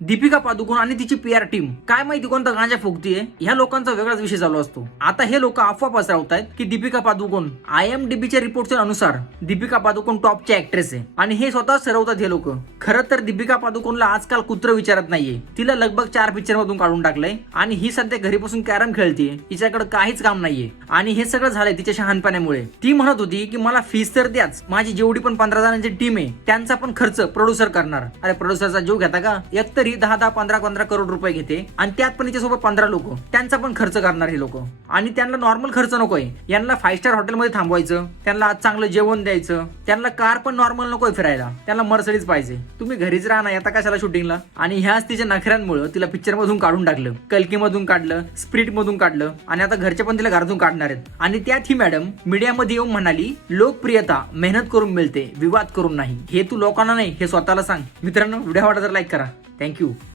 दीपिका पादुकोण आणि तिची PR team काय माहिती कोणता गांजा फुकतीये, ह्या लोकांचा वेगळाच विषय चालू असतो. आता हे लोक अफवा पसरवतायत की दीपिका पादुकोण IMDbच्या रिपोर्टच्या अनुसार दीपिका पादुकोण टॉपची ऍक्ट्रेस आहे आणि हे स्वतः ठरवतात हे लोक. खरं तर दीपिका पादुकोणला आजकाल कुत्र विचारत नाहीये. तिला लगभग 4 पिक्चर मधून काढून टाकलंय आणि ही सध्या घरी बसून कॅरम खेळतीये. तिच्याकडे काहीच काम नाहीये आणि हे सगळं झालंय तिच्या शहाणपणामुळे. ती म्हणत होती की मला फीस तर द्याच, माझी जेवढी पण 15 जणांची टीम आहे त्यांचा पण खर्च प्रोड्युसर करणार. अरे प्रोड्युसरचा जीव घेता का? एकतरी 10-10, 15-15 करोड रुपये घेते आणि त्यात पण तिच्यासोबत 15 लोक, त्यांचा पण खर्च करणार हे लोक. आणि त्यांना नॉर्मल खर्च नकोय, यांना 5 स्टार हॉटेलमध्ये थांबवायचं, त्यांना आज चांगलं जेवण द्यायचं, त्यांना कार पण नॉर्मल नकोय फिरायला, त्यांना मर्सिडीज पाहिजे. तुम्ही घरीच राहा ना, येता कशाला शूटिंगला? आणि ह्याच तिच्या नखऱ्यांमुळे तिला पिक्चर मधून काढून टाकलं, कल्की मधून काढलं, स्प्रिट मधून काढलं आणि आता घरचे पण तिला घरातून काढणार आहेत. आणि त्यात ही मॅडम मीडियामध्ये येऊन म्हणाली लोकप्रियता मेहनत करून मिळते, विवाद करून नाही. हे तू लोकांना नाही, हे स्वतःला सांग. मित्रांनो, व्हिडिओ आवडला तर लाईक करा. थँक्यू.